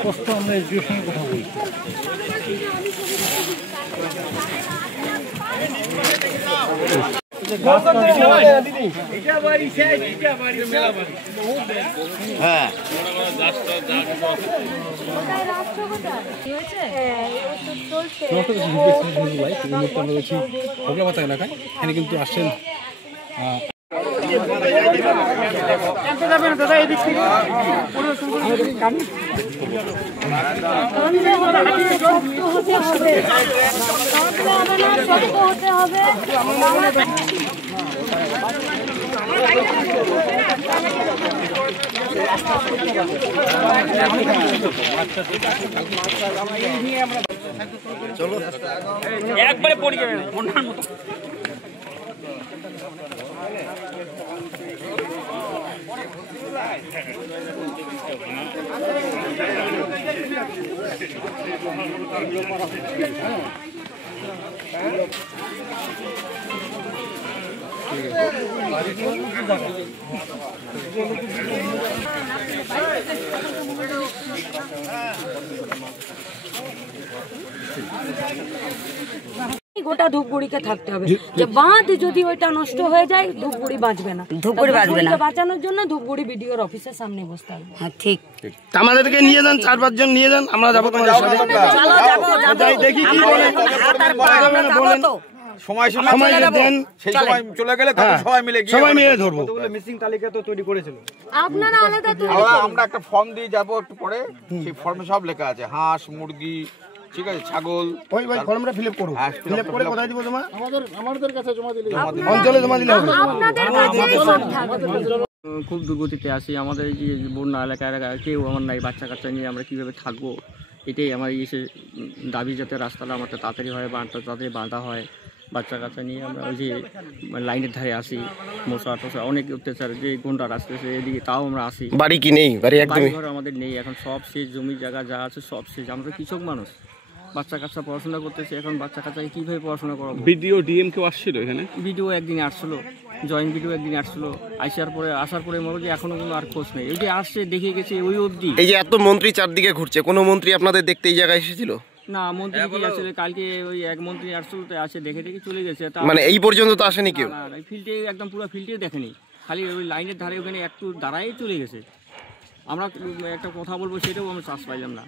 স্পষ্ট আমরা এসডিওর সঙ্গে কথা বলি। হ্যাঁ এলাকায় এখানে কিন্তু আসছেন চলো একবারে পড়ে যাবে বন্যার মতো। গোটা ধূপগুড়িকে থাকতে হবে যে বাঁধ যদি ওইটা নষ্ট হয়ে যায় ধূপগুড়ি বাঁচবে না, ধূপগুড়ি বাঁচবে না। বাঁচানোর জন্য ধূপগুড়ি বিডিওর অফিসের সামনে বসতে হবে। হ্যাঁ ঠিক, আমাদেরকে নিয়ে যান, 4-5 জন নিয়ে যান, আমরা যাবো তোমাদের সাথে। যাই দেখি কি বলে, সময় দেন, সেই সময় চলে গেলে তখন সবাই মিলে ধরবো। মিসিং তালিকা তো তৈরি করেছিল আপনারা আলাদা তৈরি আমরা একটা ফর্ম দিয়ে যাবো একটু পরে, সেই ফর্মে সব লেখা আছে হাঁস মুরগি, ঠিক আছে, ছাগল। ওই ভাই ফর্মটা ফিল আপ করো, ফিল আপ করে কোথায় দিব তোমার? আমাদের কাছে জমা দিলে অঞ্চলে জমা দিলে হবে। আপনাদের কাছেই সব থাকবে। খুব দুর্গতিতে আছি, আমাদের এই যে বন্যা এলাকায় কেউ আমার নাই, বাচ্চা কাচ্চা নিয়ে আমরা কীভাবে থাকবো, এটাই আমার এসে দাবি, যাতে রাস্তাটা আমার তাড়াতাড়ি হয়, বাঁধটা তাড়াতাড়ি বাঁধা হয়। বাচ্চা কাচ্চা নিয়ে আমরা ওই যে লাইনের ধারে আসি, মশা টশা অনেক অত্যাচার, যে গুন্ডা আসতেছে এদিকে, তাও আমরা আসি। বাড়ি কি নেই? বাড়ি একদমই ঘর আমাদের নেই, এখন সব শেষ, জমি জায়গা যা আছে সব শেষ। আমরা কৃষক মানুষ, বাচ্চা কাচ্চা পড়াশোনা করতেছে, এখন বাচ্চা কাচ্চাকে কীভাবে পড়াশোনা করাবো? বিডিও ডিএম কেউ আসছিল এখানে? ভিডিও একদিনে আসছিলো, জয়েন্ট ভিডিও একদিন আসছিলো, আসার পরে মনে যে এখনো কোনো আর খোঁজ নেই। ওই যে আসছে দেখে গেছে ওই অবধি। এই যে এত মন্ত্রী চারদিকে ঘুরছে, কোনো মন্ত্রী আপনাদের দেখতে এই জায়গায় এসেছিল? না, মন্ত্রী কি আসলে কালকে ওই এক মন্ত্রী আসছিল, তো আসে দেখে চলে গেছে। মানে এই পর্যন্ত তো আসেনি কেউ? না, ফিল্ডে একদম পুরো ফিল্ডে দেখেনি, খালি ওই লাইনের ধারে ওখানে একটু দাঁড়াই চলে গেছে। আমরা একটা কথা বলবো, সেটাও আমরা চাষ পাইলাম না।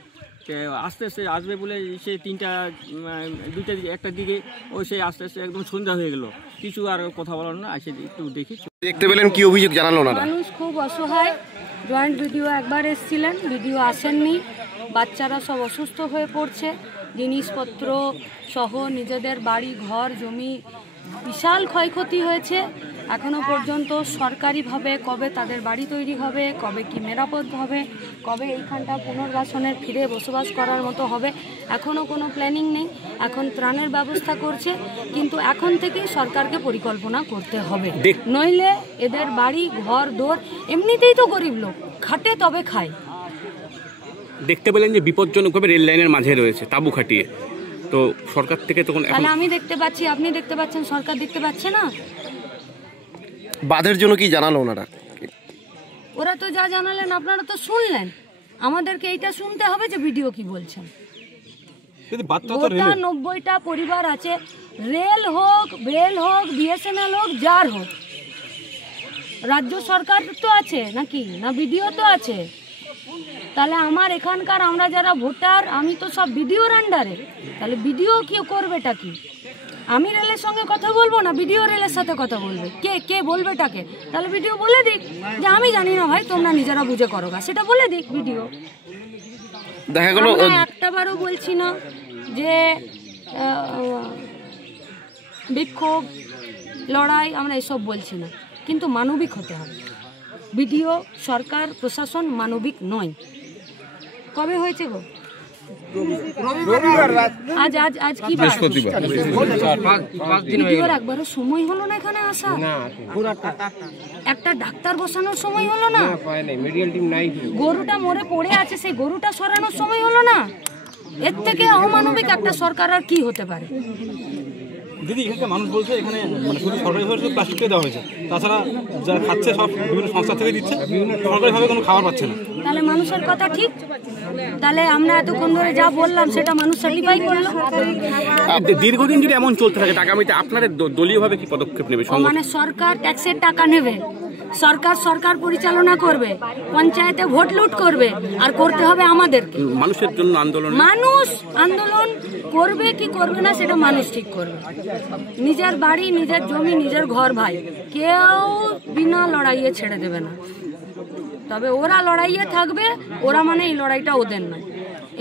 আস্তে আস্তে আসবে বলে সে 1টার দিকে ওই সে আস্তে আস্তে একদম সন্ধ্যা হয়ে গেল, কিছু আর কথা বলার না। আসে একটু দেখি, দেখতে পেলেন কি অভিযোগ জানালো না? মানুষ খুব অসহায়। জয়েন্ট ভিডিও একবার এসেছিলেন, ভিডিও আসেননি। বাচ্চারা সব অসুস্থ হয়ে পড়ছে, জিনিসপত্র সহ নিজেদের বাড়ি ঘর জমি বিশাল ক্ষয়ক্ষতি হয়েছে। এখনো পর্যন্ত সরকারিভাবে কবে তাদের বাড়ি তৈরি হবে, কবে কি নিরাপদ হবে, কবে এইখানটা পুনর্বাসনের ফিরে বসবাস করার মতো হবে, এখনও কোনো প্ল্যানিং নেই। এখন ত্রাণের ব্যবস্থা করছে, কিন্তু এখন থেকেই সরকারকে পরিকল্পনা করতে হবে, নইলে এদের বাড়ি ঘর দোর, এমনিতেই তো গরিব লোক, খাটে তবে খায়। দেখতে পেলেন যে বিপজ্জনকভাবে রেল লাইনের মাঝে রয়েছে তাঁবু খাটিয়ে, তো সরকার থেকে তখন তাহলে আমি দেখতে পাচ্ছি, আপনি দেখতে পাচ্ছেন, সরকার দেখতে পাচ্ছে না? বাঁধের জন্য কি জানালো ওনারা? ওরা তো যা জানালেন আপনারা তো শুনলেন, আমাদেরকে এইটা শুনতে হবে যে ভিডিও কি বলছেন। গোটা 90টা পরিবার আছে, রেল হোক, বেল হোক, বিএসএনএল হোক, যার হোক, রাজ্য সরকার তো আছে নাকি না, ভিডিও তো আছে। তাহলে আমার এখানকার আমরা যারা ভোটার, আমি তো সব ভিডিওর আন্ডারে, তাহলে ভিডিও কি করবেটা কি? আমি রেলের সঙ্গে কথা বলবো না, ভিডিও রেলের সাথে কথা বলবে? কে বলবেটাকে? তাহলে ভিডিও বলে দিক যে আমি জানি না ভাই, তোমরা নিজেরা বুঝে করো, সেটা বলে দিক ভিডিও। দেখা গেল একটাবারও বলছি না যে বিক্ষোভ লড়াই, আমরা এসব বলছি না, কিন্তু মানবিক হতে হবে। ভিডিও সরকার প্রশাসন মানবিক নয়। কবে হয়েছে গো? আজ কি ভিডিওর একবারও সময় হলো না এখানে আসা, একটা ডাক্তার বসানোর সময় হলো না, গরুটা মরে পড়ে আছে সেই গরুটা সরানোর সময় হলো না। এর থেকে অমানবিক একটা সরকার আর কি হতে পারে? দিদি এখানকার মানুষ বলছে এখানে মানে শুধু সরকারিভাবে শুধু প্লাস্টিকটাই দেওয়া হয়েছে, তাছাড়া যারা খাচ্ছে সব বিভিন্ন সংস্থা থেকে দিচ্ছে, সরকারিভাবে কোনো খাবার পাচ্ছে না। তাহলে মানুষের কথা ঠিক, তাহলে আমরা এতক্ষণ ধরে যা বললাম সেটা মানুষ সার্টিফাই করলো। দীর্ঘদিন যদি এমন চলতে থাকে আগামীতে আপনাদের দলীয়ভাবে কি পদক্ষেপ নেবে? মানে সরকার ট্যাক্সের টাকা নেবে, সরকার পরিচালনা করবে, পঞ্চায়েতে ভোট লুট করবে, আর করতে হবে আমাদেরকে। মানুষের জন্য মানুষ আন্দোলন করবে কি করবে না সেটা মানুষ ঠিক করবে। নিজের বাড়ি, নিজের জমি, নিজের ঘর ভাই কেউ বিনা লড়াইয়ে ছেড়ে দেবে না। তবে ওরা লড়াইয়ে থাকবে, ওরা মানে এই লড়াইটা ওদের নয়,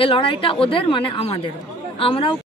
এই লড়াইটা ওদের মানে আমাদের। আমরাও